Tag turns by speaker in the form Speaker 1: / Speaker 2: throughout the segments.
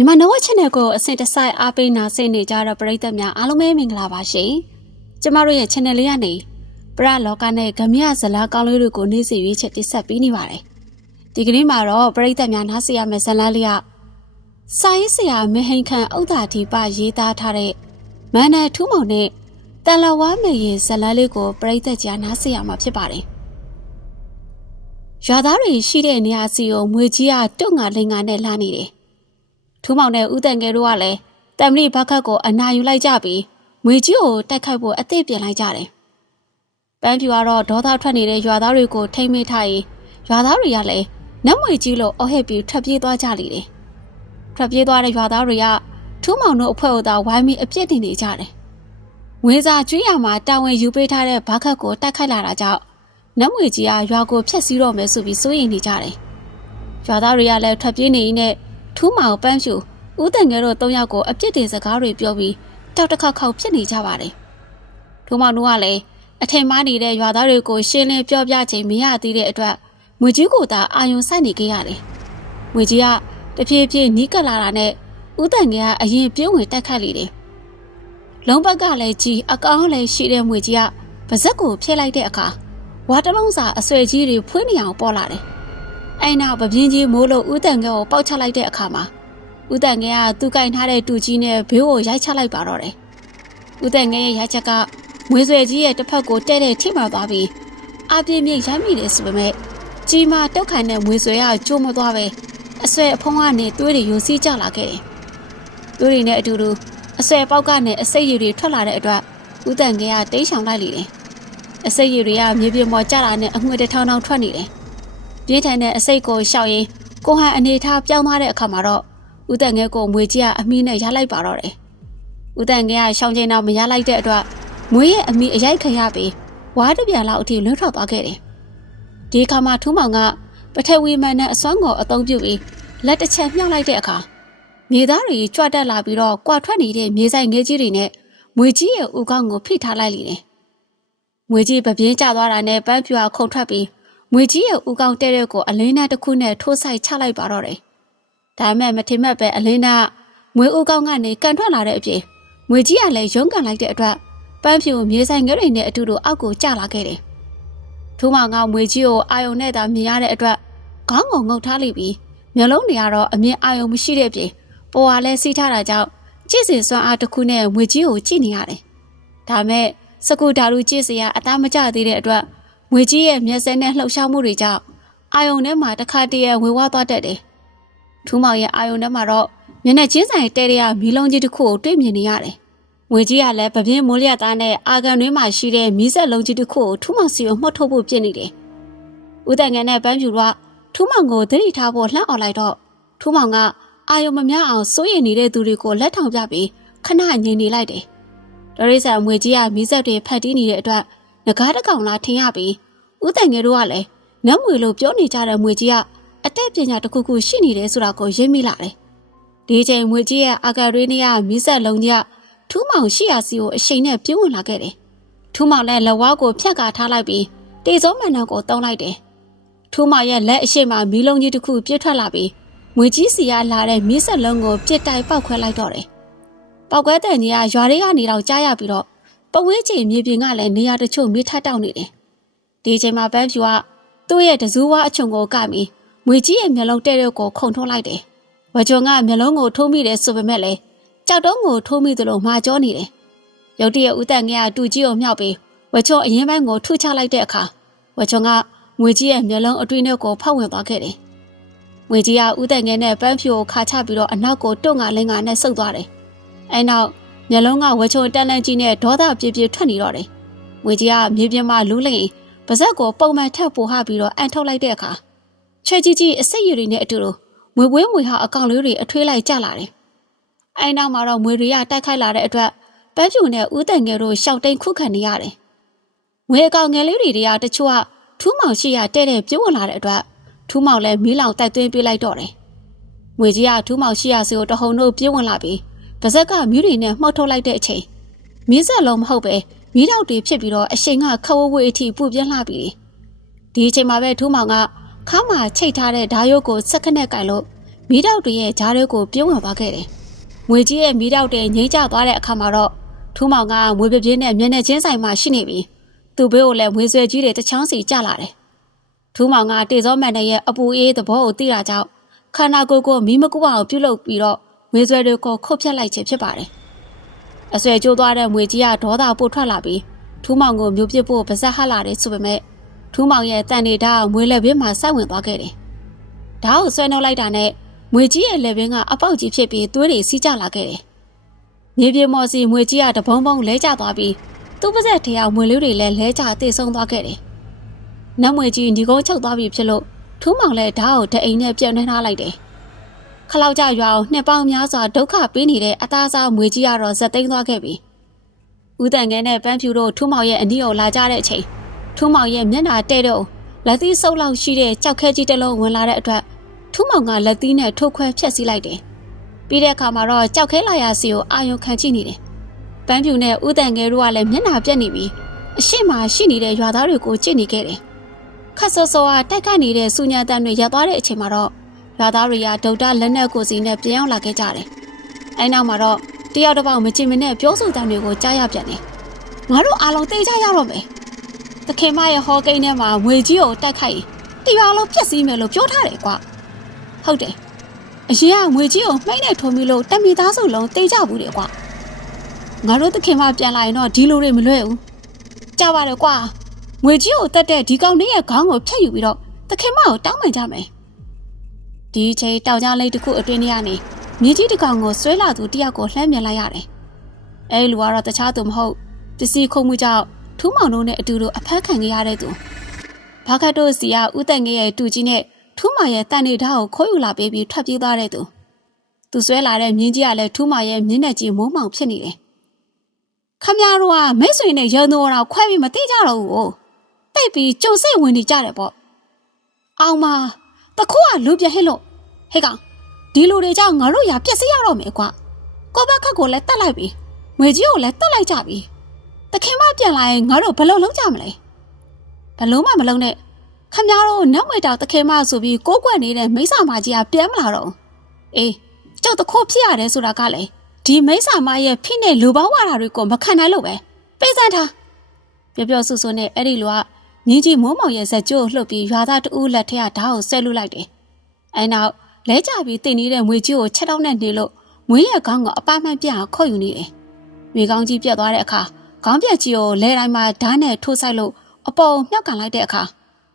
Speaker 1: မြန်မာနဝက် channel ကိုအစဉ်တစိုက်အားပေးနာဆင်နေကြတဲ့ပရိသတ်များအားလုံးပဲမင်္ဂလာပါရှင်။ကျမတို့ရဲ့ channel လေးကနေပရလောကနဲ့ဂမြဇလာကောင်းလေးတွေကိုနေ့စဉ်ရွေးချက်တိဆက်ပေးနေပါတယ်။ဒီကနေ့မှာတော့ပရိသတ်များနားဆင်ရမယ့်ဇာတ်လမ်းလေးကစာရေးဆရာမဟိန်ခန့်ဥဒ္ဒါဒီပရေးသားထားတဲ့မန္တထူးမောင်နဲ့တန်လဝါမေရဲ့ဇာတ်လမ်းလေးကိုပရိသတ်ကြားနားဆင်ရမှာဖြစ်ပါတယ်။ရွာသားတွေရှိတဲ့နေရာစီကိုမွေကြီးကတွန့်ငါလင်ငါနဲ့လှမ်းနေတယ်။ ထူးမောင်နဲ့ဦးတန်ငယ်တို့ကလည်းတမ်မလီဘခတ်ကိုအနာယူလိုက်ကြပြီးငွေကြီးကိုတိုက်ခိုက်ဖို့အသင့်ပြင်လိုက်ကြတယ်။ပန်းဖြူကတော့ဒေါသထွက်နေတဲ့ရွာသားတွေကိုထိမ့်မိထားရင်ရွာသားတွေကလည်းနတ်ငွေကြီးလို့အော်ဟစ်ပြီးထွက်ပြေးသွားကြလေတယ်။ထွက်ပြေးသွားတဲ့ရွာသားတွေကထူးမောင်တို့အဖွဲ့ကိုသာဝိုင်းပြီးအပြစ်တင်နေကြတယ်။ငွေစာကျွေးရမှာတာဝန်ယူပေးထားတဲ့ဘခတ်ကိုတိုက်ခိုက်လာတာကြောင့်နတ်ငွေကြီးကရွာကိုဖျက်ဆီးတော့မယ်ဆိုပြီးစိုးရိမ်နေကြတယ်။ရွာသားတွေကလည်းထွက်ပြေးနေရင်းနဲ့ ထူးမောင်ပန်းဖြူဦးတန်ငယ်တို့၃ယောက်ကိုအပြစ်တင်စကားတွေပြောပြီးတောက်တစ်ခေါက်ခေါက်ဖြစ်နေကြပါတယ်။ထူးမောင်တို့ကလည်းအထင်မှားနေတဲ့ရွာသားတွေကိုရှင်းလင်းပြောပြချိန်မရသေးတဲ့အတွက်ငွေကြီးကိုသာအာယုံဆိုင်နေခဲ့ရတယ်။ငွေကြီးကတဖြည်းဖြည်းနီးကပ်လာတာနဲ့ဦးတန်ငယ်ကအရင်ပြုံးဝင်တက်ခတ်လေတယ်။လုံးဘက်ကလည်းကြီးအကောင်းလည်းရှိတဲ့ငွေကြီးကပါဇက်ကိုဖျက်လိုက်တဲ့အခါဝါတလုံးစာအဆွဲကြီးတွေဖွေးနေအောင်ပေါ်လာတယ်။ အဲ့နောက်ပပြင်းကြီးမိုးလို့ဦးတန်ငယ်ကိုပေါက်ချလိုက်တဲ့အခါမှာဦးတန်ငယ်ကသူ့ကင်ထားတဲ့တူကြီးနဲ့ဘေးကိုရိုက်ချလိုက်ပါတော့တယ်။ဦးတန်ငယ်ရဲ့ရိုက်ချက်ကငွေဆွဲကြီးရဲ့တစ်ဖက်ကိုတဲ့တဲ့ထိမှသွားပြီးအပြင်းပြင်းရိုက်မိတယ်ဆိုပေမဲ့ကြီးမာတောက်ခိုင်တဲ့ငွေဆွဲကကျိုးမသွားပဲအဆွဲအဖုံးကနေသွေးတွေယိုစီးကျလာခဲ့တယ်။သွေးတွေနဲ့အတူတူအဆွဲပေါက်ကနေအစိတ်ရည်တွေထွက်လာတဲ့အတွက်ဦးတန်ငယ်ကတိတ်ဆောင်လိုက်လေတယ်။အစိတ်ရည်တွေကမြေပြင်ပေါ်ကျလာတဲ့အငွေတစ်ထောင်ထောင်ထွက်နေတယ်။ ပြင်းထန်တဲ့အစိတ်ကိုရှောက်ရင်ကိုဟန်အနေထားပြောင်းသွားတဲ့အခါမှာတော့ဦးတန်ငယ်ကိုမွေကြီးကအမီးနဲ့ရလိုက်ပါတော့တယ်။ဦးတန်ငယ်ကရှောင်းချိန်တော့မရလိုက်တဲ့အတွက်မွေရဲ့အမီးအရိုက်ခံရပြီးဝါးတစ်ပြန်လောက်အထိလွတ်ထွက်သွားခဲ့တယ်။ဒီအခါမှာထူးမောင်ကပထဝီမန်နဲ့အစွမ်းကိုအသုံးပြုပြီးလက်တစ်ချက်မြှောက်လိုက်တဲ့အခါမြေသားတွေကြွတက်လာပြီးတော့ကွာထွက်နေတဲ့မြေဆိုင်ငယ်ကြီးတွေနဲ့မွေကြီးရဲ့ဦးခေါင်းကိုဖိထားလိုက်လေတယ်။မွေကြီးပပြင်းကျသွားတာနဲ့ပန်းပြူကခုန်ထွက်ပြီး ငွေကြီးရဲ့ဦးကောင်းတဲ့တဲ့ကိုအလင်းသားတစ်ခုနဲ့ထိုးဆိုင်ချလိုက်ပါတော့တယ်။ဒါမဲ့မထင်မှတ်ပဲအလင်းသားငွေဦးကောင်းကနေကန်ထွက်လာတဲ့အပြင်ငွေကြီးကလည်းရုန်းကန်လိုက်တဲ့အတွက်ပန်းဖြူမြေဆိုင်ငယ်တွေနဲ့အတူတူအောက်ကိုကျလာခဲ့တယ်။ထူးမောင်ကငွေကြီးကိုအာယုံနဲ့သာမြင်ရတဲ့အတွက်ခေါင်းကိုငုံထားလိုက်ပြီးမျက်လုံးတွေကတော့အမြင်အာယုံမရှိတဲ့ပြင်ပေါ်ကလည်းစီးထားတာကြောင့်ကြည့်စင်စွမ်းအားတစ်ခုနဲ့ငွေကြီးကိုကြည့်နေရတယ်။ဒါမဲ့စကူဒါလူကြည့်စရာအသားမကျသေးတဲ့အတွက် ငွေကြီးရဲ့မျက်စဲနဲ့လှုပ်ရှားမှုတွေကြောင့်အာယုံထဲမှာတစ်ခါတည်းဝေဝါးသွားတတ်တယ်။ထူးမောင်ရဲ့အာယုံထဲမှာတော့မျက်နှာချင်းဆိုင်တဲတဲ့မီးလုံးကြီးတစ်ခုကိုတွေ့မြင်နေရတယ်။ငွေကြီးကလည်းပပြင်းမိုးလျက်သားနဲ့အာကန်တွင်းမှာရှိတဲ့မီးစက်လုံးကြီးတစ်ခုကိုထူးမောင်စီကိုမှတ်ထုတ်ဖို့ပြင်နေတယ်။ဦးတန်ငယ်နဲ့ပန်းဖြူကထူးမောင်ကိုသတိထားဖို့လှမ်းអော်လိုက်တော့ထူးမောင်ကအာယုံမများအောင်စိုးရိမ်နေတဲ့သူတွေကိုလက်ထောင်ပြပြီးခဏငြိမ်နေလိုက်တယ်။ဒရိဆန်ငွေကြီးကမီးစက်တွေဖတ်တီးနေတဲ့အတွက် ငကားတစ်ကောင်လားထင်ရပြီးဦးတိုင်ငယ်တို့ကလည်းနတ်မွေလို့ပြောနေကြတဲ့မွေကြီးကအတဲ့ပညာတစ်ခုခုရှိနေတယ်ဆိုတာကိုရိပ်မိလာတယ်။ဒီချိန်မွေကြီးရဲ့အာဂရီနီယာမီးဆက်လုံးကြီးကထူးမောင်ရှိရာစီကိုအရှိန်နဲ့ပြင်းဝင်လာခဲ့တယ်။ထူးမောင်လည်းလက်ဝါးကိုဖြတ်ကာထားလိုက်ပြီးတေစုံမန်နှံကိုတုံးလိုက်တယ်။ထူးမောင်ရဲ့လက်အရှိမမီးလုံးကြီးတစ်ခုပြစ်ထွက်လာပြီးမွေကြီးစီကလာတဲ့မီးဆက်လုံးကိုပြစ်တိုက်ပောက်ခွဲလိုက်တော့တယ်။ပောက်ခွဲတဲ့ကြီးကရွာတွေကနေတော့ကြားရပြီးတော့ ပဝင်းချိန်မြေပြင်ကလည်းနေရာတချို့မြေထပ်တောက်နေတယ်။ဒီအချိန်မှာပန်းဖြူကသူ့ရဲ့တစူးဝါအချုံကိုကပြီးငွေကြီးရဲ့မျက်လုံးတဲ့တဲ့ကိုခုန်ထုတ်လိုက်တယ်။ဝါကျော်ကမျက်လုံးကိုထိုးမိတယ်ဆိုပေမဲ့လည်းကြောက်တုံးကိုထိုးမိသလိုမှာကြောနေတယ်။ရုတ်တရက်ဦးတန်ငယ်ကတူကြီးကိုမြောက်ပြီးဝါကျော်အရင်ပိုင်းကိုထုချလိုက်တဲ့အခါဝါကျော်ကငွေကြီးရဲ့မျက်လုံးအတွင်းထဲကိုဖောက်ဝင်သွားခဲ့တယ်။ငွေကြီးကဦးတန်ငယ်နဲ့ပန်းဖြူကိုခါချပြီးတော့အနောက်ကိုတွန့်ငါလင်းငါနဲ့ဆုတ်သွားတယ်။အဲနောက် မျက်လုံးကဝါကျော်တန်လန့်ကြီးနဲ့ဒေါသပြေပြေထွက်နေတော့တယ်။ငွေကြီးကမြေပြင်မှာလူးလိမ့်ပါဇက်ကိုပုံမှန်ထပ်ပိုဟပြီးတော့အန်ထုတ်လိုက်တဲ့အခါချဲကြီးကြီးအစိတ်ရည်တွေနဲ့အတူတူငွေပွေးငွေဟာအကောင်လေးတွေအထွေးလိုက်ကျလာတယ်။အဲနောက်မှာတော့ငွေတွေကတိုက်ခိုက်လာတဲ့အတွက်ပန်းဖြူနဲ့ဦးတန်ငယ်တို့ရှောက်တိန်ခုခံနေရတယ်။ငွေအကောင်ငယ်လေးတွေတွေကတချို့ကထူးမောင်ရှိရတဲ့တဲ့ပြုံးဝင်လာတဲ့အတွက်ထူးမောင်လည်းမီးလောင်တိုက်သွင်းပေးလိုက်တော့တယ်။ငွေကြီးကထူးမောင်ရှိရစီကိုတဟုန်တို့ပြုံးဝင်လာပြီး ပါဇက်ကမီးတွေနဲ့မှုတ်ထုတ်လိုက်တဲ့အချိန်မီးဆက်လုံးမဟုတ်ပဲမီးတောက်တွေဖြစ်ပြီးတော့အရှိန်ကခဝဝေးအထိပူပြင်းလာပြီဒီအချိန်မှာပဲထူးမောင်ကခါမှာချိတ်ထားတဲ့ဓာယုတ်ကိုစက္ကနဲ့ကင်လို့မီးတောက်တွေရဲ့ဂျားတွေကိုပြုံးဝင်သွားခဲ့တယ်။ငွေကြီးရဲ့မီးတောက်တွေငိမ့်ကျသွားတဲ့အခါမှာတော့ထူးမောင်ကငွေပြပြင်းနဲ့မျက်နှာချင်းဆိုင်မှာရှိနေပြီးသူ့ဘေးကိုလည်းငွေဆွဲကြီးတွေတစ်ချောင်းစီကျလာတယ်။ထူးမောင်ကတေဇောမန်နဲ့ရဲ့အပူအေးသဘောကိုသိတာကြောင့်ခန္ဓာကိုယ်ကိုမီးမကူအောင်ပြုတ်လုပြီးတော့ ငွေဆွဲတွေကိုခုတ်ဖြတ်လိုက်ခြင်းဖြစ်ပါတယ်။အဆွဲကျိုးသွားတဲ့ငွေကြီးကဒေါသပို့ထွက်လာပြီးထူးမောင်ကိုမျိုးပစ်ဖို့ပါဇက်ဟလာတယ်ဆိုပေမဲ့ထူးမောင်ရဲ့တန်နေတာမွေးလက်ဘေးမှာစိုက်ဝင်သွားခဲ့တယ်။ဓာတ်ကိုဆွဲနှုတ်လိုက်တာနဲ့မွေကြီးရဲ့လက်ဘင်းကအပေါက်ကြီးဖြစ်ပြီးသွေးတွေစီးကျလာခဲ့တယ်။မြေပြေမော်စီမွေကြီးကတဘုံဘုံလဲကျသွားပြီးသူ့ပါဇက်ထရာမွေလေးတွေလည်းလဲကျတိတ်ဆုံးသွားခဲ့တယ်။နတ်မွေကြီးညီကုန်းချုပ်သွားပြီဖြစ်လို့ထူးမောင်လည်းဓာတ်ကိုတအိမ်နဲ့ပြုံနှထားလိုက်တယ်။ ခလောက်ကြရွာအောင်နှစ်ပေါင်းများစွာဒုက္ခပေးနေတဲ့အသားစားမွေကြီးကတော့ဇက်သိမ်းသွားခဲ့ပြီ။ဦးတန်ငယ်နဲ့ပန်းဖြူတို့ထူးမောင်ရဲ့အနီးကိုလာကြတဲ့အချိန်ထူးမောင်ရဲ့မျက်နှာတဲ့တော့လက်သီးဆုပ်လောက်ရှိတဲ့ကြောက်ခဲကြီးတစ်လုံးဝင်လာတဲ့အတွက်ထူးမောင်ကလက်သီးနဲ့ထုတ်ခွဲဖျက်ဆီးလိုက်တယ်။ပြီးတဲ့အခါမှာတော့ကြောက်ခဲလာရစီကိုအာယုံခံကြည့်နေတယ်။ပန်းဖြူနဲ့ဦးတန်ငယ်တို့ကလည်းမျက်နှာပြက်နေပြီးအရှိမရှိနေတဲ့ရွာသားတွေကိုကြည့်နေခဲ့တယ်။ခတ်ဆော့ဆော့ကတိုက်ခတ်နေတဲ့စူညာတန်တွေရပ်သွားတဲ့အချိန်မှာတော့ ရွာသားတွေကဒုတ်တလက်နက်ကိုစီနဲ့ပြန်ရောက်လာခဲ့ကြတယ်။အဲနောက်မှာတော့တယောက်တစ်ပေါက်မချင်မနဲ့ပြောဆိုတန်တွေကိုကြားရပြန်တယ်။ငါတို့အားလုံးသိကြရတော့မယ်။တခင်မရဲ့ဟောကိန်းထဲမှာငွေကြီးကိုတိုက်ခိုက်ရင်တရားလုံးပြက်စီးမယ်လို့ပြောထားတယ်ကွာ။ဟုတ်တယ်။အရင်ကငွေကြီးကိုမှိတ်နဲ့ထုံပြီးလို့တက်မီသားစုလုံးတိတ်ကြဘူးတယ်ကွာ။ငါတို့တခင်မပြန်လာရင်တော့ဒီလိုတွေမလွဲဘူး။ကြပါတော့ကွာ။ငွေကြီးကိုတက်တဲ့ဒီကောင်လေးရဲ့ခေါင်းကိုဖျက်ယူပြီးတော့တခင်မကိုတောင်းပန်ကြမယ်။ ဒီချိန်တောင်ကြားလိတ်တစ်ခုအတွင်းထဲကနေမြေကြီးတစ်ကောင်ကိုဆွဲလာသူတယောက်ကိုလှမ်းမြင်လိုက်ရတယ်။အဲလူကတော့တခြားသူမဟုတ်ပစ္စည်းခုံမှုကြောင့်ထူးမောင်တို့နဲ့အတူတူအဖက်ခံခဲ့ရတဲ့သူ။ဘာခတ်တို့စီကဥတန်ငယ်ရဲ့တူကြီးနဲ့ထူးမောင်ရဲ့တန်နေဓာတ်ကိုခိုးယူလာပေးပြီးထွက်ပြေးသွားတဲ့သူ။သူဆွဲလာတဲ့မြင်းကြီးကလည်းထူးမောင်ရဲ့မျက်နှာကြီးမိုးမောင်ဖြစ်နေတယ်။ခမရတို့ကမိတ်ဆွေနဲ့ရုံတော်တော်ခွဲပြီးမသိကြတော့ဘူး။တိတ်ပြီးကြုံစိတ်ဝင်နေကြတယ်ပေါ့။အောင်မ တခိုးကလူပြဟစ်လို့ဟဲ့ကောင်ဒီလူတွေကြောင့်ငါတို့ရာပြက်စီးရတော့မယ်ကွာကိုဘက်ခက်ကိုလည်းတတ်လိုက်ပြီငွေကြီးကိုလည်းတတ်လိုက်ကြပြီတခင်မပြန်လာရင်ငါတို့ဘယ်လိုလုပ်ကြမလဲဘယ်လုံးမှမလုံးနဲ့ခမများတို့နောက်ဝေတောင်တခင်မဆိုပြီးကိုးကွက်နေတဲ့မိစ္ဆာမကြီးကပြန်မလာတော့အေးကျုပ်တခိုးဖြစ်ရတယ်ဆိုတာကလည်းဒီမိစ္ဆာမရဲ့ဖိနဲ့လူပေါင်းဝါတာတွေကိုမခံနိုင်လို့ပဲပေးစမ်းထားပြောပြောဆူဆူနဲ့အဲ့ဒီလူက မြင်းကြီးမိုးမောင်ရဲ့ဇက်ကျိုးကိုလှုပ်ပြီးရွာသားတူးလက်ထက်ကဓာတ်ကိုဆဲလူလိုက်တယ်အဲနောက်လဲကြပြီးတင်နေတဲ့ငွေကြီးကိုချက်တော့နဲ့နေလို့ငွေရဲ့ခေါင်းကအပမှန်ပြအောင်ခေါ်ယူနေတယ်။ငွေကောင်းကြီးပြတ်သွားတဲ့အခါခေါင်းပြက်ကြီးကိုလဲတိုင်းမှာဓာတ်နဲ့ထိုးဆိုင်လို့အပေါ်မြှောက်ကန်လိုက်တဲ့အခါ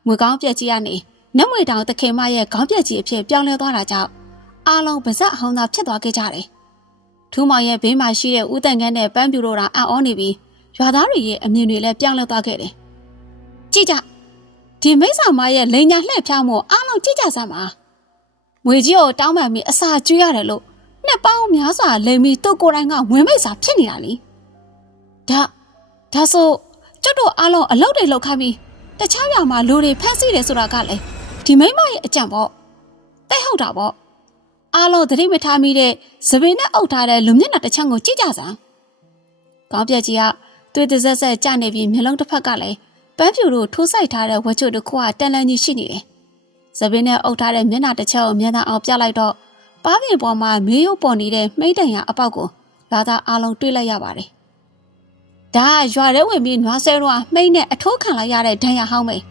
Speaker 1: ငွေကောင်းပြက်ကြီးကနေနတ်ငွေတောင်တခင်မရဲ့ခေါင်းပြက်ကြီးအဖြစ်ပြောင်းလဲသွားတာကြောင့်အားလုံးပါဇက်အဟောင်းသာဖြစ်သွားခဲ့ကြတယ်။ထူးမောင်ရဲ့ဘေးမှာရှိတဲ့ဦးတန်ခန်းနဲ့ပန်းပြူတို့ကအံ့ဩနေပြီးရွာသားတွေရဲ့အမြင်တွေလည်းပြောင်းလဲသွားခဲ့တယ်။ ကြည့်ကြဒီမိစ္ဆာမရဲ့လိန်ညာလှည့်ဖြားမှုအားလုံးကြည့်ကြစမ်းပါ။ငွေကြီးကိုတောင်းပန်ပြီးအစာကျွေးရတယ်လို့နှစ်ပေါင်းများစွာလိမ်ပြီးသူ့ကိုယ်တိုင်ကဝင်မိတ်စာဖြစ်နေတာလေဒါဒါဆိုကျုပ်တို့အားလုံးအလုပ်တွေလုပ်ခိုင်းပြီးတခြားပြောင်မှာလူတွေဖက်စီတယ်ဆိုတာကလည်းဒီမိမရဲ့အကြံပေါ့တဲ့ဟုတ်တာပေါ့အားလုံးသတိမထားမိတဲ့သပင်နဲ့အုပ်ထားတဲ့လူမျက်နှာတစ်ချမ်းကိုကြည့်ကြစမ်းကောင်းပြက်ကြီးကသွေးတဆက်ဆက်ကြနေပြီးမျက်လုံးတစ်ဖက်ကလည်း ပန်းဖြူတို့ထိုးဆိုင်ထားတဲ့ဝက်ချိုတစ်ခုကတန်လန်းကြီးရှိနေတယ်။သပင်းနဲ့အုပ်ထားတဲ့မျက်နှာတစ်ချက်ကိုမျက်နှာအောင်ပြလိုက်တော့ပါးပြင်ပေါ်မှာမေးရုပ်ပေါ်နေတဲ့မိတ်တန်ရအပေါက်ကိုလာသားအားလုံးတွေးလိုက်ရပါတယ်။ဒါကရွာထဲဝင်ပြီးနွားဆဲတော့မိတ်နဲ့အထိုးခံလိုက်ရတဲ့ဒဏ်ရာဟောင်းမိတ်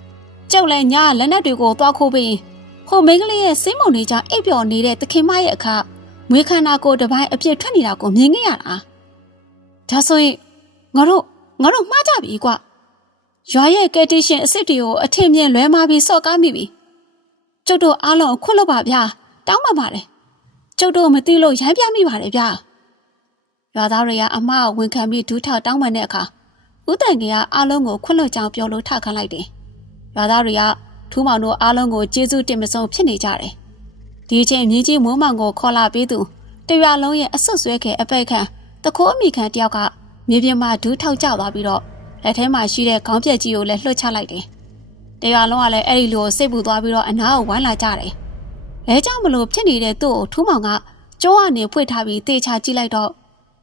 Speaker 1: ။ကျုပ်လည်းညာလက်နက်တွေကိုသွားခိုးပြီးဟိုမိန်းကလေးရဲ့စင်းမုံနေကြအိပ်ပျော်နေတဲ့သခင်မရဲ့အခါမွေးခန္ဓာကိုယ်တစ်ပိုင်းအပြစ်ထွက်နေတာကိုမြင်ခဲ့ရတာ။ဒါဆိုရင်ငါတို့ငါတို့မှားကြပြီကွာ။ ရွာရဲ့ကယ်တီရှင်အစ်စ်တွေကိုအထင်မြင်လွဲမာပြီးစော့ကားမိပြီ။ကျုပ်တို့အားလုံးခွတ်လို့ပါဗျာ။တောင်းပါပါတယ်။ကျုပ်တို့မသိလို့ရိုင်းပြမိပါတယ်ဗျာ။ရွာသားတွေကအမအဝင်ခံပြီးဒူးထောက်တောင်းပန်တဲ့အခါဦးတန်ကအားလုံးကိုခွတ်လို့ကြောင်းပြောလို့ထခန့်လိုက်တယ်။ရွာသားတွေကထူးမောင်တို့အားလုံးကိုကျေးဇူးတင်မဆုံးဖြစ်နေကြတယ်။ဒီအချိန်မြင်းကြီးမိုးမောင်ကိုခေါ်လာပြီးသူတရွာလုံးရဲ့အဆွတ်ဆွဲခဲအပိတ်ခံတခိုးအမိခံတယောက်ကမြေပြင်မှာဒူးထောက်ကျသွားပြီးတော့ လက်ထဲမှာရှိတဲ့ခေါင်းပြက်ကြီးကိုလည်းလှုပ်ချလိုက်တယ်။တရွာလုံးကလည်းအဲ့ဒီလိုစိတ်ပူသွားပြီးတော့အနားကိုဝိုင်းလာကြတယ်။လဲကြောင့်မလို့ဖြစ်နေတဲ့သူ့ကိုထူးမောင်ကကြောကနေဖွင့်ထားပြီးတေချာကြည့်လိုက်တော့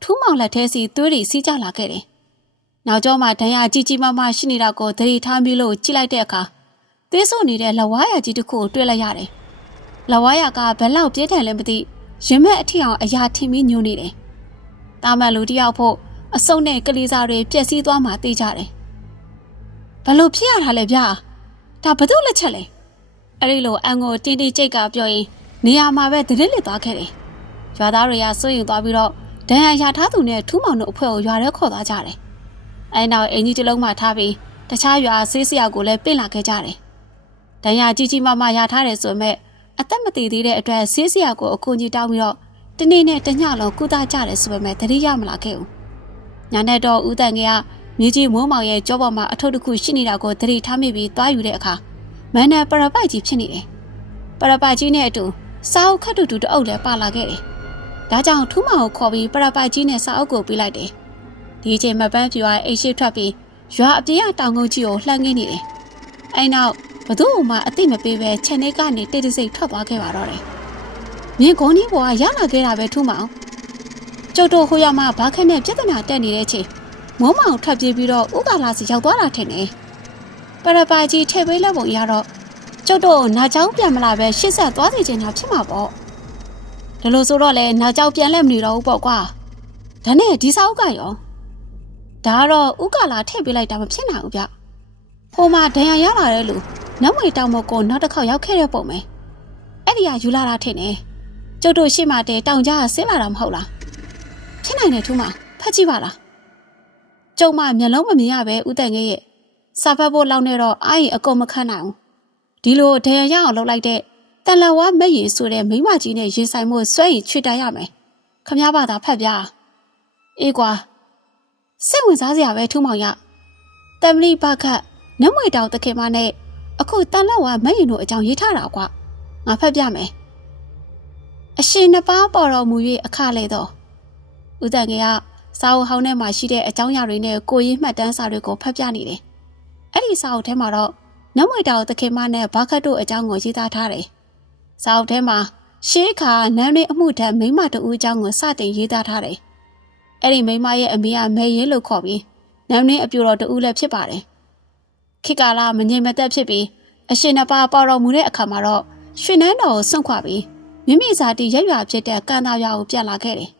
Speaker 1: ထူးမောင်လက်ထဲစီသွေးတွေစီးကျလာခဲ့တယ်။နောက်ကျောမှာဒဏ်ရာကြီးကြီးမားမားရှိနေတာကိုသတိထားပြီးလို့ကြည့်လိုက်တဲ့အခါသွေးဆုပ်နေတဲ့လဝါးရကြီးတစ်ခုကိုတွေ့လိုက်ရတယ်။လဝါရကဘယ်လောက်ပြင်းထန်လဲမသိရင်မဲ့အထီအောင်အရာထင်ပြီးညှို့နေတယ်။တာမန်လူတယောက်ဖို့ အစုံနဲ့ကလေးစားတွေပျက်စီးသွားမှသိကြတယ်။ဘလို့ဖြစ်ရတာလဲဗျာ။ဒါဘသူလက်ချက်လဲ။အဲ့ဒီလိုအန်ကိုတင်းတင်းကြိတ်ကပြောရင်နေရာမှာပဲတရစ်လက်သွားခဲ့တယ်။ရွာသားတွေကစိုးရင်သွားပြီးတော့ဒဏ်ရာရထားသူနဲ့ထူးမောင်တို့အဖွဲ့ကိုရွာထဲခေါ်သွားကြတယ်။အဲနောက်အင်ကြီးတစ်လုံးမှထားပြီးတခြားရွာဆေးဆရာကိုလည်းပင့်လာခဲ့ကြတယ်။ဒဏ်ရာကြီးကြီးမားမားရထားတယ်ဆိုမဲ့အသက်မတည်သေးတဲ့အတွက်ဆေးဆရာကိုအကူကြီးတောင်းပြီးတော့တနေ့နဲ့တညလုံးကုသကြတယ်ဆိုပေမဲ့တတိယမလာခဲ့ဘူး။ ညာနဲ့တော့ဦးတန်ကမြေကြီးမိုးမောင်ရဲ့ကြောပေါ်မှာအထုပ်တစ်ခုရှိနေတာကိုသတိထားမိပြီးသွားယူတဲ့အခါမန်နယ်ပရပိုက်ကြီးဖြစ်နေတယ်။ပရပိုက်ကြီးနဲ့အတူစာအုပ်ခတ်တူတူတအုပ်လည်းပါလာခဲ့တယ်။ဒါကြောင့်ထူးမောင်ကိုခေါ်ပြီးပရပိုက်ကြီးနဲ့စာအုပ်ကိုပေးလိုက်တယ်။ဒီအချိန်မပန်းဖြူကအိတ်ရှိထွက်ပြီးရွာအပြင်ကတောင်ကုန်းကြီးကိုလှမ်းငင်းနေတယ်။အဲနောက်ဘသူ့မှအသိမပေးပဲခြံထဲကနေတိတ်တဆိတ်ထွက်သွားခဲ့ပါတော့တယ်။မြင်းကုန်းကြီးပေါ်ကရလာခဲ့တာပဲထူးမောင်။ ကျုပ်တို့ဟိုရမှာဘာခက်နဲ့ပြဿနာတက်နေတဲ့ချိန်မိုးမောင်ထွက်ပြေးပြီးတော့ဥက္ကလာစီရောက်သွားတာထင်တယ်။ပရပါကြီးထဲပေးလက်ပုံရတော့ကျုပ်တို့နာချောင်းပြန်မလာပဲရှစ်ဆက်သွားစီချင်တာဖြစ်မှာပေါ့။ဒါလို့ဆိုတော့လေနာချောင်းပြန်လက်မနေတော့ဘူးပေါ့ကွာ။ဒါနဲ့ဒီစာအုပ်ကရောဒါကတော့ဥက္ကလာထည့်ပေးလိုက်တာမဖြစ်နိုင်ဘူးဗျ။ဟိုမှာဒဏ်ရာရလာတဲ့လူနောက်မွေတောင်မကိုနောက်တစ်ခေါက်ရောက်ခဲ့တဲ့ပုံပဲ။အဲ့ဒီကယူလာတာထင်တယ်။ကျုပ်တို့ရှေ့မှာတဲတောင်ကြားကဆင်းလာတာမဟုတ်လား။ ဖြစ်နိုင်တယ်ထူးမဖတ်ကြည့်ပါလား။ကျုံမမျက်လုံးမမြင်ရပဲဥတန်ငယ်ရဲ့စာဖတ်ဖို့လောက်နေတော့အားရင်အကုန်မခတ်နိုင်ဘူး။ဒီလိုဒဏ်ရာရအောင်လုပ်လိုက်တဲ့တန်လဝါမဲ့ရင်ဆိုတဲ့မိမကြီးနဲ့ရင်ဆိုင်မှုဆွဲရင်ချွေတိုင်ရမယ်။ခမားပါသာဖတ်ပြ။အေးကွာစိတ်ဝင်စားစရာပဲထူးမောင်ရ။တမလီဘခတ်နမွေတောင်တခင်မနဲ့အခုတန်လက်ဝါမဲ့ရင်တို့အကြောင်းရေးထားတာကွာ။ငါဖတ်ပြမယ်။အရှင်နှစ်ပါးပေါ်တော်မူ၍အခလေတော့ ဦးတန်ငယ်ကစာအုပ်ဟောင်းထဲမှာရှိတဲ့အကြောင်းအရာတွေနဲ့ကိုရေးမှတ်တမ်းစာတွေကိုဖတ်ပြနေတယ်။အဲ့ဒီစာအုပ်ထဲမှာတော့နမွေတောင်တခင်မနဲ့ဘာခတ်တို့အကြောင်းကိုရေးသားထားတယ်။စာအုပ်ထဲမှာရှေးခါနန်းလေးအမှုထမ်းမိမတူအကြောင်းကိုစတင်ရေးသားထားတယ်။အဲ့ဒီမိမရဲ့အမေကမဲရဲလို့ခေါ်ပြီးနန်းလေးအပြူတော်တူလည်းဖြစ်ပါတယ်။ခေတ်ကာလမငြိမ်မသက်ဖြစ်ပြီးအရှင်နှစ်ပါးပေါ်တော်မူတဲ့အခါမှာတော့ရွှေနန်းတော်ကိုစွန့်ခွာပြီးမိမိဇာတိရက်ရွာဖြစ်တဲ့ကန်သားရွာကိုပြန်လာခဲ့တယ်။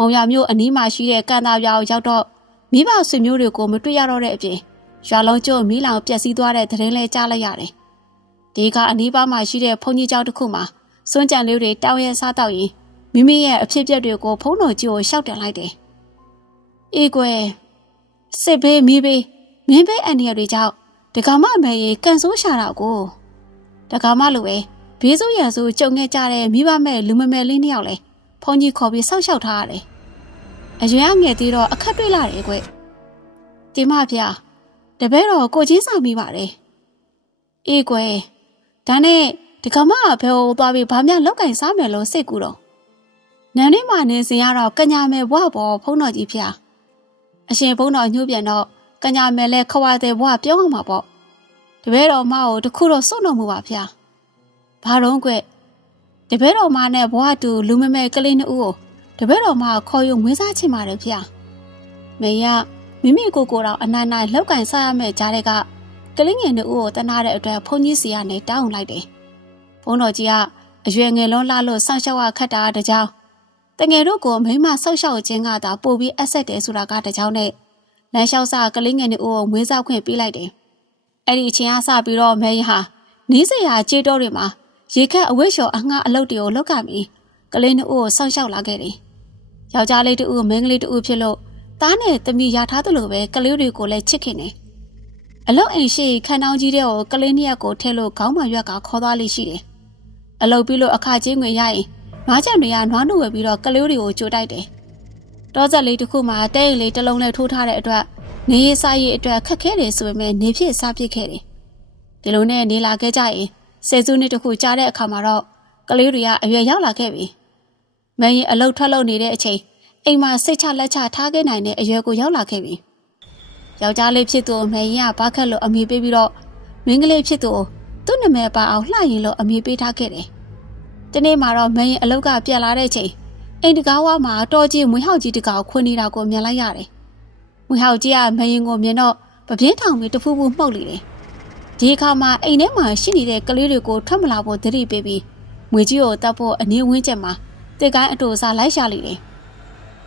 Speaker 1: မောင်ရမျိုးအနီးမှာရှိတဲ့ကန်သားရွာကိုရောက်တော့မိဘဆွေမျိုးတွေကိုမတွေ့ရတော့တဲ့အပြင်ရွာလုံးကျိုးမီးလောင်ပျက်စီးသွားတဲ့သတင်းလဲကြားလိုက်ရတယ်။ဒီကအနီးပါးမှာရှိတဲ့ဘုန်းကြီးကျောင်းတစ်ခုမှာစွန့်ကြံလေးတွေတောင်းရဲစားတော့ရင်မိမိရဲ့အဖြစ်အပျက်တွေကိုဖုံးတော်ကြီးကိုရှောက်တင်လိုက်တယ်။အေးကွယ်စစ်ဘေးမီးဘေးမင်းဘေးအန်ဒီရတွေကြောင့်တက္ကမအမေရေကန်ဆိုးရှာတာကိုတက္ကမလိုပဲဘေးစိုးရန်ဆိုးကြုံခဲ့ကြတဲ့မိဘမဲ့လူမမယ်လေးနှစ်ယောက်လဲဖုန်ကြီးခေါ်ပြီးစောက်ရှောက်ထားရတယ်။ အရွယ်အငယ်သေးတော့အခက်တွေ့လာတယ်ကွ။ဒီမဖျားတပည့်တော်ကိုချင်းစာမိပါတယ်။အေးကွယ်ဒါနဲ့တက္ကမကဘယ်ဟိုသွားပြီးဘာမှလောက်ကင်စားမယ်လို့စိတ်ကူတော့နန်းထဲမှာနေစဉ်ရတော့ကညာမယ်ဘွားပေါ်ဖုံးတော်ကြီးဖျားအရှင်ဘုန်းတော်ညှို့ပြန်တော့ကညာမယ်လဲခွာတဲ့ဘွားပြောင်းမှာပေါ့တပည့်တော်မကိုတခုတော့စွန့်တော်မူပါဖျားဘာတော့ကွတပည့်တော်မနဲ့ဘွားတူလူမမဲကလေးနှစ်ဦးကို တပည့်တော်မခေါ်ယူမွေးစားချင်ပါတယ်ဖျားမေရမိမိကိုယ်ကိုယ်တော့အနန္နိုင်လောက်ကင်စားရမယ့်ကြားတဲ့ကကလေးငယ်နှစ်ဦးကိုတနာတဲ့အတွက်ဘုန်းကြီးစီကနေတောင်းလိုက်တယ်ဘုန်းတော်ကြီးကအရွယ်ငယ်လုံးလှလို့စောင့်ရှောက်ရခတ်တာတကြောင်တငယ်တို့ကိုမိမဆောက်ရှောက်ခြင်းကသာပို့ပြီးအဆက်တယ်ဆိုတာကတကြောင်နဲ့လမ်းလျှောက်စာကလေးငယ်နှစ်ဦးကိုမွေးစားခွင့်ပေးလိုက်တယ်။အဲ့ဒီအချိန်အားစပြီးတော့မဲရင်ဟာနီးစရာကြေးတော်တွေမှာရေခက်အဝိရှော်အငှအလုတ်တွေကိုလောက်ကမီကလေးနှစ်ဦးကိုစောင့်ရှောက်လာခဲ့တယ်။ ယောက်ျားလေးတူမိန်းကလေးတူဖြစ်လို့သားနဲ့သမီးရထားသလိုပဲကလေးတွေကိုလည်းချစ်ခင်တယ်။အလုတ်အိမ်ရှိခန်းတောင်းကြီးတဲ့ကိုကလေးနှစ်ယောက်ကိုထဲလို့ခေါင်းမရွက်ကခေါ်သွားလိမ့်ရှိတယ်။အလုတ်ပြီးလို့အခါချင်းငွေရရင်နွားချံတွေကနွားနှုတ်ဝယ်ပြီးတော့ကလေးတွေကိုကြိုတိုက်တယ်။တောဆက်လေးတစ်ခုမှာတဲအိမ်လေးတစ်လုံးနဲ့ထိုးထားတဲ့အတွက်နေရစားရည်အတွက်ခက်ခဲတယ်ဆိုပေမဲ့နေဖြစ်စားပြစ်ခဲ့တယ်။ဒီလိုနဲ့နေလာခဲ့ကြရင်ဆယ်စုနှစ်တစ်ခုကြာတဲ့အခါမှာတော့ကလေးတွေကအရွယ်ရောက်လာခဲ့ပြီ။မ င်းရင်အလုတ်ထွက်လို့နေတဲ့အချိန်အိမ်မှာစိတ်ချလက်ချထားခဲ့နိုင်တဲ့အရွယ်ကိုရောက်လာခဲ့ပြီ။ယောက်ျားလေးဖြစ်သူမင်းရင်ကဘာခက်လို့အမိပေးပြီးတော့မင်းကလေးဖြစ်သူသူ့နာမည်ပါအောင်လှရင်လို့အမိပေးထားခဲ့တယ်။ဒီနေ့မှာတော့မင်းရင်အလုတ်ကပြက်လာတဲ့ချိန်အိမ်တကားဝါမှာတော်ကြီးမွေးဟောက်ကြီးတကောင်ခွင်းနေတာကိုမြင်လိုက်ရတယ်။မွေးဟောက်ကြီးကမင်းရင်ကိုမြင်တော့ပပြင်းထောင်ပြီးတဖူးဖူးမှုတ်လေတယ်။ဒီအခါမှာအိမ်ထဲမှာရှိနေတဲ့ကလေးတွေကိုထွက်မလာဖို့သတိပေးပြီးငွေကြီးကိုတတ်ဖို့အနည်းဝင်းချက်မှာ တစ်ကိုင်းအတူအစားလိုက်ရှာလိမ့်တယ်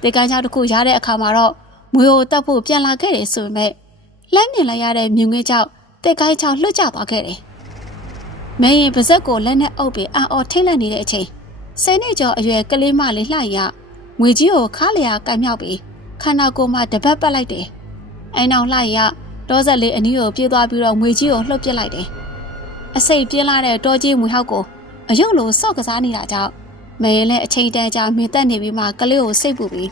Speaker 1: တစ်ကိုင်းချောက်တစ်ခုရတဲ့အခါမှာတော့ငွေကိုတတ်ဖို့ပြန်လာခဲ့တယ်ဆိုပေမဲ့လက်မြင်လိုက်ရတဲ့မြုံငွေကြောင့်တစ်ကိုင်းချောက်လွတ်ကျသွားခဲ့တယ်မင်းရင်ပါဇက်ကိုလက်နဲ့အုပ်ပြီးအံ့ဩထိတ်လန့်နေတဲ့အချိန်ဆယ်နှစ်ကျော်အရွယ်ကလေးမလေးလှရငွေကြီးကိုခါလျာကင်မြောက်ပြီးခန္ဓာကိုယ်မှာတပတ်ပတ်လိုက်တယ်။အိမ်အောင်လှရတောဆက်လေးအနီးကိုပြေးသွားပြီးတော့ငွေကြီးကိုလှုပ်ပစ်လိုက်တယ်။အစိတ်ပြင်းလာတဲ့တောကြီးမွေဟောက်ကိုအယုတ်လိုစော့ကစားနေတာကြောင့် မရင်လည်းအချိန်တန်ကြာမြင်သက်နေပြီးမှကလေးကိုစိတ်ပူပြီး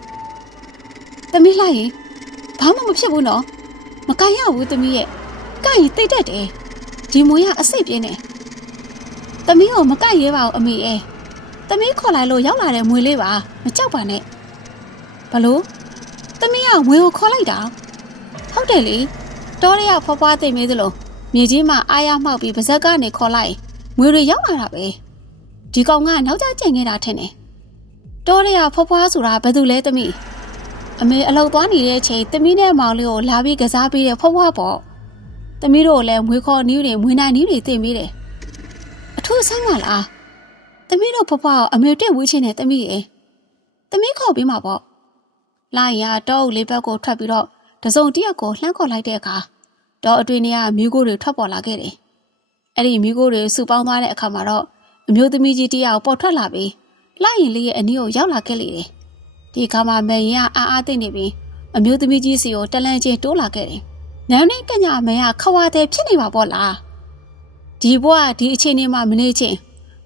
Speaker 1: သမီးလှရင်ဘာမှမဖြစ်ဘူးနော်မကင်ရဘူးသမီးရဲ့ကင်ရင်တိတ်တက်တယ်ဒီမွေကအစိတ်ပြင်းတယ်သမီးကိုမကင်ရဲပါဘူးအမေရဲ့သမီးခေါ်လိုက်လို့ရောက်လာတဲ့မွေလေးပါမကြောက်ပါနဲ့ဘလို့သမီးကမွေကိုခေါ်လိုက်တာဟုတ်တယ်လေတော်ရရဖွားဖွားသိမ့်မေးသလိုမြေကြီးမှာအားရမှောက်ပြီးပါဇက်ကနေခေါ်လိုက်မွေတွေရောက်လာတာပဲ ဒီကောင်ကနောက်ကျကျင်ခဲ့တာထင်တယ်တော်ရရဖွားဖွားဆိုတာဘယ်သူလဲသမီးအမေအလောက်သွားနေတဲ့အချိန်သမီးနဲ့မောင်လေးကိုလာပြီးကစားပေးတဲ့ဖွားဖွားပေါ့သမီးတို့လည်းမွေခေါ်နည်းတွေမွေနိုင်နည်းတွေသိမိတယ်အထူးဆန်းမလားသမီးတို့ဖွားဖွားကိုအမေတက်ဝေးချင်းနဲ့သမီးရေသမီးခေါ်ပြီးမှာပေါ့လာရတော့လေးဘက်ကိုထွက်ပြီးတော့တစုံတရက်ကိုလှမ်းခေါ်လိုက်တဲ့အခါတော့အတွင်းထဲကမိကိုတွေထွက်ပေါ်လာခဲ့တယ်။အဲ့ဒီမိကိုတွေစုပေါင်းသွားတဲ့အခါမှာတော့ အမျိုးသမီးကြီးတယောက်ပေါ်ထွက်လာပြီးလိုက်ရင်လေးရဲ့အနီးကိုရောက်လာခဲ့လေတယ်။ဒီအခါမှာမန်ရင်ကအာအားသိနေပြီးအမျိုးသမီးကြီးစီကိုတလန့်ချင်းတိုးလာခဲ့တယ်။နန်းနဲ့ကညာမန်ကခဝါတဲ့ဖြစ်နေပါပေါ့လား။ဒီဘွားဒီအချိန်လေးမှမနေချင်း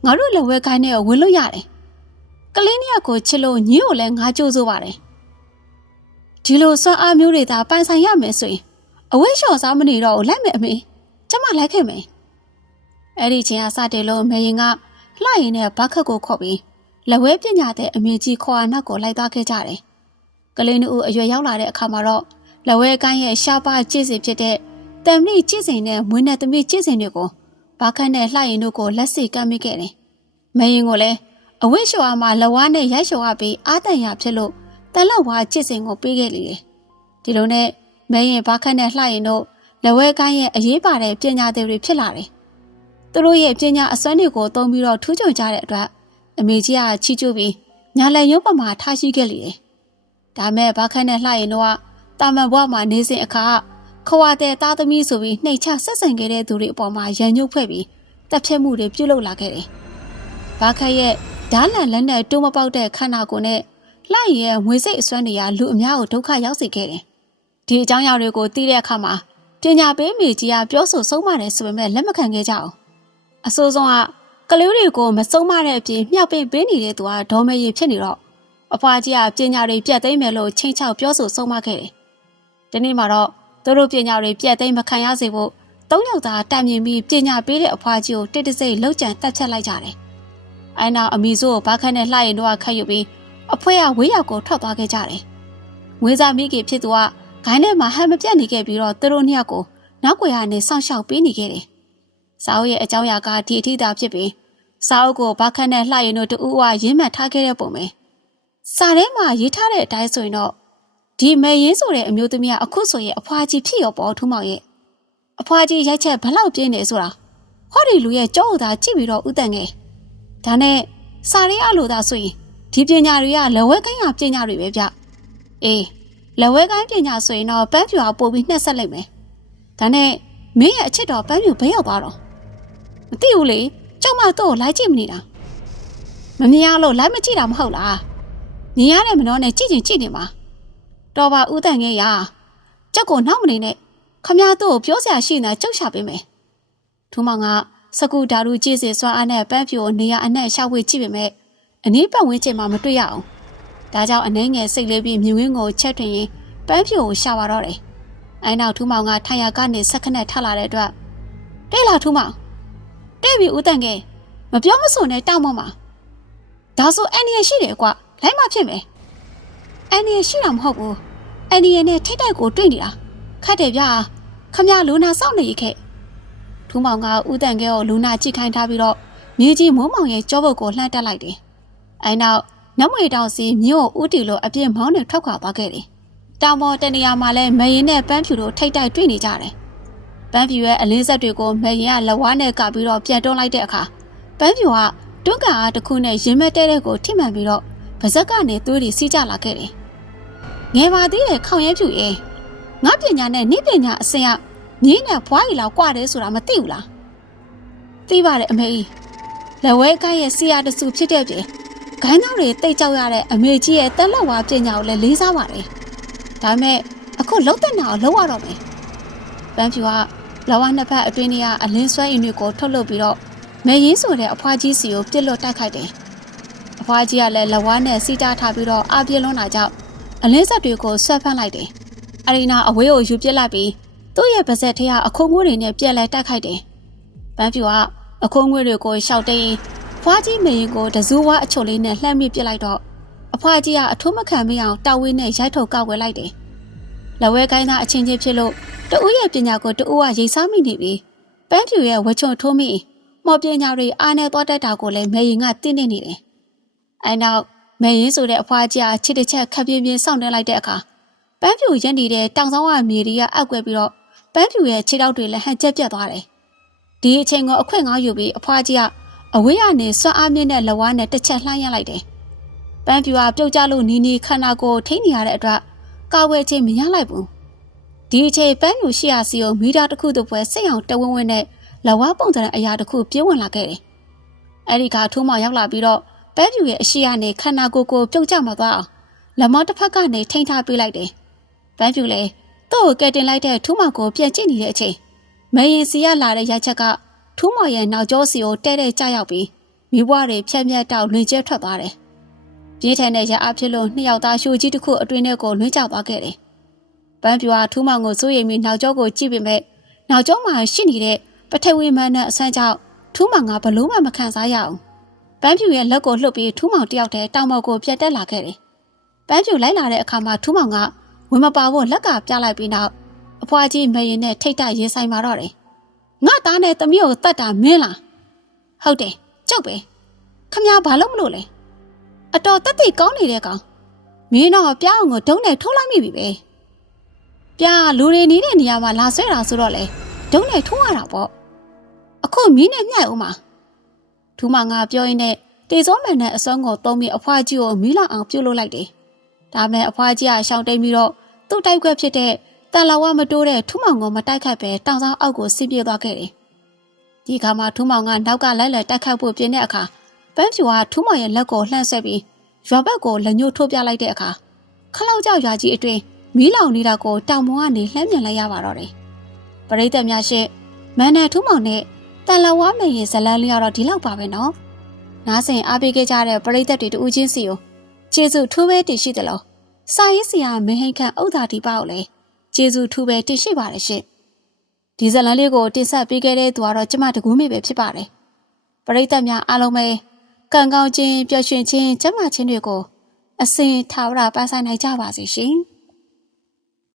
Speaker 1: ငါတို့လက်ဝဲခိုင်းနဲ့ဝင်လို့ရတယ်။ကလေးနှစ်ယောက်ကိုချစ်လို့ညို့လည်းငါကြိုးစိုးပါတယ်။ဒီလိုစွမ်းအားမျိုးတွေသာပိုင်ဆိုင်ရမယ်ဆိုရင်အဝိလျှော်စားမနေတော့ဘူးလိုက်မယ်အမေကျမလိုက်ခဲ့မယ်အဲ့ဒီချင်းကစတယ်လို့မေရင်က လှရင်နဲ့ဘခတ်ကိုခေါ်ပြီးလက်ဝဲပညာတဲ့အမေကြီးခေါ်အနောက်ကိုလိုက်သွားခဲ့ကြတယ်ကလေးနှစ်ဦးအရွယ်ရောက်လာတဲ့အခါမှာတော့လက်ဝဲကိုင်းရဲ့ရှားပါကြည့်စင်ဖြစ်တဲ့တမ်မိကြည့်စင်နဲ့မွေးနဲ့သမီးကြည့်စင်တွေကိုဘခတ်နဲ့လှရင်တို့ကိုလက်စီကမ်းမိခဲ့တယ်မေရင်ကိုလည်းအဝိလျှော်အားမှာလဝါနဲ့ရိုက်လျှော်ရပြီးအာတန်ရဖြစ်လို့တန်လောက်ဝါကြည့်စင်ကိုပေးခဲ့လေတယ်ဒီလိုနဲ့မဲရင်ဘာခတ်နဲ့လှရင်တို့လက်ဝဲကိုင်းရဲ့အရေးပါတဲ့ပညာသည်တွေဖြစ်လာတယ်။ သူတို့ရဲ့ပညာအစွမ်းတွေကိုသုံးပြီးတော့ထူးချွန်ကြတဲ့အတွက်အမေကြီးကချီးကျူးပြီးညာလည်ရုံးပမာထားရှိခဲ့လေတယ်။ဒါမဲ့ဘာခတ်နဲ့လှရင်တို့ကတာမန်ဘဝမှာနေစဉ်အခါခွာတဲ့သားသမီးဆိုပြီးနှိတ်ချဆက်ဆံခဲ့တဲ့သူတွေအပေါ်မှာရန်ညှုပ်ဖွဲ့ပြီးတပ်ဖြတ်မှုတွေပြုလုပ်လာခဲ့တယ်။ဘာခတ်ရဲ့ဓာလန်လက်နဲ့တိုးမပေါက်တဲ့ခန္ဓာကိုယ်နဲ့လှရင်ရဲ့ငွေစိတ်အစွမ်းတွေကလူအများကိုဒုက္ခရောက်စေခဲ့တယ်။ဒီအကြောင်းအရာတွေကိုသိတဲ့အခါမှာပညာပေးမိကြီးကပြောဆိုဆုံးမတယ်ဆိုပေမဲ့လက်မခံခဲ့ကြအောင် အဆိုးဆုံးကကလေးတွေကိုမဆုံးမတဲ့အပြင်မြှောက်ပင့်ပေးနေတဲ့သူကဒေါ်မရီဖြစ်နေတော့အဖွားကြီးကပညာတွေပြတ်သိမ်းမယ်လို့ချိန်ချောက်ပြောဆိုဆုံးမခဲ့တယ်။ဒီနေ့မှာတော့သူတို့ပညာတွေပြတ်သိမ်းမခံရစေဖို့သုံးယောက်သားတိုင်မြင်ပြီးပညာပေးတဲ့အဖွားကြီးကိုတိတ်တဆိတ်လှုပ်ကြံတက်ဖြတ်လိုက်ကြတယ်။အဲနောက်အမီဆိုးကိုဘာခတ်နဲ့လှရင်တော့ခတ်ယူပြီးအဖွဲကဝေးရောက်ကိုထွက်သွားခဲ့ကြတယ်။ဝေးစားမိကြီးဖြစ်သူကဂိုင်းထဲမှာဟန်မပြတ်နေခဲ့ပြီးတော့သူတို့နှစ်ယောက်ကိုနောက်ွယ်ကနေစောင့်ရှောက်ပေးနေခဲ့တယ်။ စာအုပ်ရဲ့အကြောင်းအရာကဒီအထိသာဖြစ်ပြီးစာအုပ်ကိုဘာခတ်နဲ့လှရင်တို့တူဝရင်းမှတ်ထားခဲ့တဲ့ပုံပဲ။စာထဲမှာရေးထားတဲ့အတိုင်းဆိုရင်တော့ဒီမဲရင်းဆိုတဲ့အမျိုးသမီးကအခုဆိုရင်အဖွားကြီးဖြစ်ရောပေါ်ထူးမောင်ရဲ့အဖွားကြီးရိုက်ချက်ဘလောက်ပြင်းနေဆိုတာဟောဒီလူရဲ့ကြောက်ဥသာကြည့်ပြီးတော့ဥတန်ငယ်ဒါနဲ့စာရေးအလိုသာဆိုရင်ဒီပညာတွေကလက်ဝဲကိုင်းရပညာတွေပဲဗျအေးလက်ဝဲကိုင်းပညာဆိုရင်တော့ပန်းဖြူအောင်ပို့ပြီးနှက်ဆက်လိုက်မယ်ဒါနဲ့မင်းရဲ့အချစ်တော်ပန်းဖြူဘယ်ရောက်သွားတော့ မသိဘူးလေကျောက်မတော့လိုက်ကြည့်မနေတာမမြင်ရလို့လိုက်မကြည့်တာမဟုတ်လားမြင်ရတဲ့မနှောနဲ့ကြည့်ချင်ကြည့်နေမှာတော်ပါဦးတန်ငယ်ရကြောက်ကိုနောက်မနေနဲ့ခမရတို့ပြောစရာရှိနေတာကြောက်ရှာပေးမယ်ထူးမောင်ကစကူဓာတ်ကြည့်စေစွာအားနဲ့ပန်းဖြူကိုနေရအနှက်ရှောက်ဝေးကြည့်ပေမဲ့အနည်းပတ်ဝန်းကျင်မှာမတွေ့ရအောင်ဒါကြောင့်အနှဲငယ်စိတ်လေးပြီးမြင်ဝင်းကိုချက်ထွင်ရင်ပန်းဖြူကိုရှာပါတော့တယ်အဲနောက်ထူးမောင်ကထိုင်ရကနေဆက်ခနဲ့ထလာတဲ့အတွက်တဲ့လာထူးမောင် တဲ့ပြီဦးတန်ကဲမပြောမဆိုနဲ့တောက်မမဒါဆိုအန်ရီရှိတယ်ကွာလိုက်မဖြစ်မယ်အန်ရီရှိတာမဟုတ်ဘူးအန်ရီနဲ့ထိတ်တိုက်ကိုတွေ့နေတာခတ်တယ်ဗျာခမရလူနာစောင့်နေခဲ့ထူးမောင်ကဦးတန်ကဲကိုလူနာကြည့်ခိုင်းထားပြီးတော့မြေကြီးမိုးမောင်ရဲ့ကြောဘုတ်ကိုလှမ်းတက်လိုက်တယ်အဲနောက်နမွေတောင်စီမြို့ဦးတီလို့အပြစ်မောင်းနဲ့ထွက်ခွာသွားခဲ့တယ်။တောင်ပေါ်တနေရာမှာလဲမရင်နဲ့ပန်းဖြူတို့ထိတ်တိုက်တွေ့နေကြတယ်။ ပန်းဖြူရဲ့အလင်းဆက်တွေကိုမရင်ကလက်ဝါးနဲ့ကပ်ပြီးတော့ပြန်တွန်းလိုက်တဲ့အခါပန်းဖြူကတွန်းကန်အားတစ်ခုနဲ့ရင်မဲ့တဲ့တဲ့ကိုထိမှန်ပြီးတော့ပါဇက်ကနေသွေးတွေစီးကျလာခဲ့တယ်။ငယ်ပါသေးတဲ့ခေါင်ရဲဖြူရဲ့ငါပညာနဲ့နိပညာအစင်ရမြင်းနဲ့ဘွားရီလောက်ကြွတယ်ဆိုတာမသိဘူးလား။သိပါတယ်အမေကြီး။လက်ဝဲကရဲ့ဆီယာတစုဖြစ်တဲ့ပြင်ခိုင်းတော်တွေတိတ်ကြောက်ရတဲ့အမေကြီးရဲ့တက်လက်ဝါပညာကိုလည်းလေးစားပါတယ်။ဒါပေမဲ့အခုလုံးတဲ့နာကိုလုံးရတော့မယ်။ပန်းဖြူက လဝနှစ်ဖက်အတွင်းထဲကအလင်းဆွဲအင်းတွေကိုထုတ်လုပ်ပြီးတော့မဲရင်းဆိုတဲ့အဖွားကြီးစီကိုပြစ်လွတ်တိုက်ခိုက်တယ်အဖွားကြီးကလည်းလဝါနဲ့စီတာထားပြီးတော့အပြစ်လွန်းတာကြောင့်အလင်းဆက်တွေကိုဆွဲဖမ်းလိုက်တယ်အရီနာအဝေးကိုယူပစ်လိုက်ပြီးသူ့ရဲ့ပါဇက်ထဲကအခုံငွေတွေနဲ့ပြက်လဲတိုက်ခိုက်တယ်ပန်းဖြူကအခုံငွေတွေကိုရှောက်တိန်ဖွားကြီးမေရင်ကိုတဇူးဝါအချုပ်လေးနဲ့လှမ်းမိပစ်လိုက်တော့အဖွားကြီးကအထိုးမခံမရအောင်တာဝေးနဲ့ရိုက်ထုတ်ကောက်ွယ်လိုက်တယ် လက်ဝဲကိုင်းသားအချင်းချင်းဖြစ်လို့တူဦးရဲ့ပညာကိုတူဦးကရိတ်စားမိနေပြီပန်းဖြူရဲ့ဝချုံထိုးမိမော်ပညာတွေအားနဲ့သွားတတ်တာကိုလည်းမေရင်ကတင်းနေနေတယ်အဲနောက်မေရင်ဆိုတဲ့အဖွားကြီးကချစ်တစ်ချက်ခပ်ပြင်းပြင်းစောင့်နေလိုက်တဲ့အခါပန်းဖြူရက်နေတဲ့တောင်ဆောင်ကမြေရီကအက်ကွယ်ပြီးတော့ပန်းဖြူရဲ့ခြေထောက်တွေလည်းဟန်ကျက်ပြတ်သွားတယ်ဒီအချိန်ကိုအခွင့်ကောင်းယူပြီးအဖွားကြီးကအဝေးကနေဆွမ်းအားမြင့်တဲ့လက်ဝါးနဲ့တစ်ချက်လှမ်းရလိုက်တယ်ပန်းဖြူကပြုတ်ကျလို့နီးနီးခန္ဓာကိုယ်ထိနေရတဲ့အတွက် ကာဝယ်ခြင်းမရလိုက်ဘူးဒီအချိန်ပန်းဖြူရှိရာစီကိုမီတာတစ်ခုတစ်ပွဲစိတ်အောင်တဝင်းဝင်းနဲ့လက်ဝါးပုံစံတဲ့အရာတစ်ခုပြေးဝင်လာခဲ့တယ်အဲ့ဒီကထိုးမှရောက်လာပြီးတော့ပန်းဖြူရဲ့အရှိရနေခန္ဓာကိုယ်ကိုပြုတ်ကျမသွားအောင်လက်မတစ်ဖက်ကနေထိန်းထားပေးလိုက်တယ်ပန်းဖြူလည်းသူ့ကိုကယ်တင်လိုက်တဲ့ထူးမောင်ကိုပြန်ကြည့်နေတဲ့အချိန်မရင်စီရလာတဲ့ရိုက်ချက်ကထူးမောင်ရဲ့နောက်ကျောစီကိုတဲတဲကြရောက်ပြီးမိဘတွေဖြက်မြက်တောက်လွင်ကျဲထွက်သွားတယ်။ ပြေးထန်တဲ့ရအားဖြစ်လို့နှစ်ယောက်သားရှိုးကြီးတစ်ခုအတွင်းထဲကိုလွင်ကျသွားခဲ့တယ်။ပန်းပြွာထူးမောင်ကိုစိုးရိမ်ပြီးနောက်ကျောကိုကြည့်ပေမဲ့နောက်ကျောမှာရှိနေတဲ့ပထဝီမန်းနဲ့အဆန်းကြောင့်ထူးမောင်ကဘလို့မှမခံစားရအောင်။ပန်းပြူရဲ့လက်ကိုလှုပ်ပြီးထူးမောင်တယောက်တည်းတောင်ပေါ်ကိုပြတ်တက်လာခဲ့တယ်။ပန်းပြူလိုက်လာတဲ့အခါမှာထူးမောင်ကဝင်မပါဖို့လက်ကပြလိုက်ပြီးနောက်အဖွားကြီးမရင်နဲ့ထိတ်တရင်ဆိုင်มาတော့တယ်ငါသားနဲ့သမီးကိုတတ်တာမင်းလားဟုတ်တယ်ကျုပ်ပဲခမ ्या ဘာလို့မလို့လဲ အတော်တက်တိကောင်းနေတဲ့ကောင်မင်းတော့ပြားအောင်ကိုဒုံးနဲ့ထိုးလိုက်မိပြီပဲပြားလူတွေနေတဲ့နေရာမှာလာဆွဲတာဆိုတော့လေဒုံးနဲ့ထိုးရတာပေါ့အခုမင်းနဲ့ညှိုက်ဦးမှာထူမငါပြောရင်းနဲ့တေစောမန်နဲ့အစွမ်းကိုသုံးပြီးအဖွားကြီးကိုမီးလောက်အောင်ပြုတ်လို့လိုက်တယ်ဒါမဲ့အဖွားကြီးကရှောင်းတိန်ပြီးတော့သူ့တိုက်ခွက်ဖြစ်တဲ့တန်လာဝမတိုးတဲ့ထူးမောင်ကိုမတိုက်ခတ်ပဲတောင်ဆောင်အောက်ကိုဆင်းပြေးသွားခဲ့တယ်။ဒီခါမှာထူးမောင်ကနောက်ကလိုက်လည်တိုက်ခတ်ဖို့ပြင်တဲ့အခါ ပန်းဖြူကထူးမောင်ရဲ့လက်ကိုလှမ်းဆွဲပြီးရွာဘက်ကိုလက်ညှိုးထိုးပြလိုက်တဲ့အခါခလောက်ကြောက်ရွာကြီးအတွင်မီးလောင်နေတာကိုတောင်ပေါ်ကနေလှမ်းမြင်လိုက်ရပါတော့တယ်။ပရိသတ်များရှေ့မန်နယ်ထူးမောင်နဲ့တန်လာဝမရင်ဇလန်းလေးကတော့ဒီလောက်ပါပဲနော်။နားဆင်အားပေးခဲ့ကြတဲ့ပရိသတ်တွေတူးချင်းစီကိုကျေးဇူးထူးပဲတည်ရှိတယ်လို့စာရေးဆရာမင်းဟိန်ခန့်ဥဒ္ဒါတိပေါ့လေကျေးဇူးထူးပဲတင်ရှိပါတယ်ရှင်ဒီဇလန်လေးကိုတင်ဆက်ပေးခဲ့တဲ့သူကတော့ကျမတကူးမေပဲဖြစ်ပါတယ်ပရိသတ်များအားလုံးပဲ ကံကောင်းခြင်းပျော်ရွှင်ခြင်းကျမ်းမာခြင်းတွေကိုအစဉ်ထာဝရပန်းဆိုင်နိုင်ကြပါစေရှင်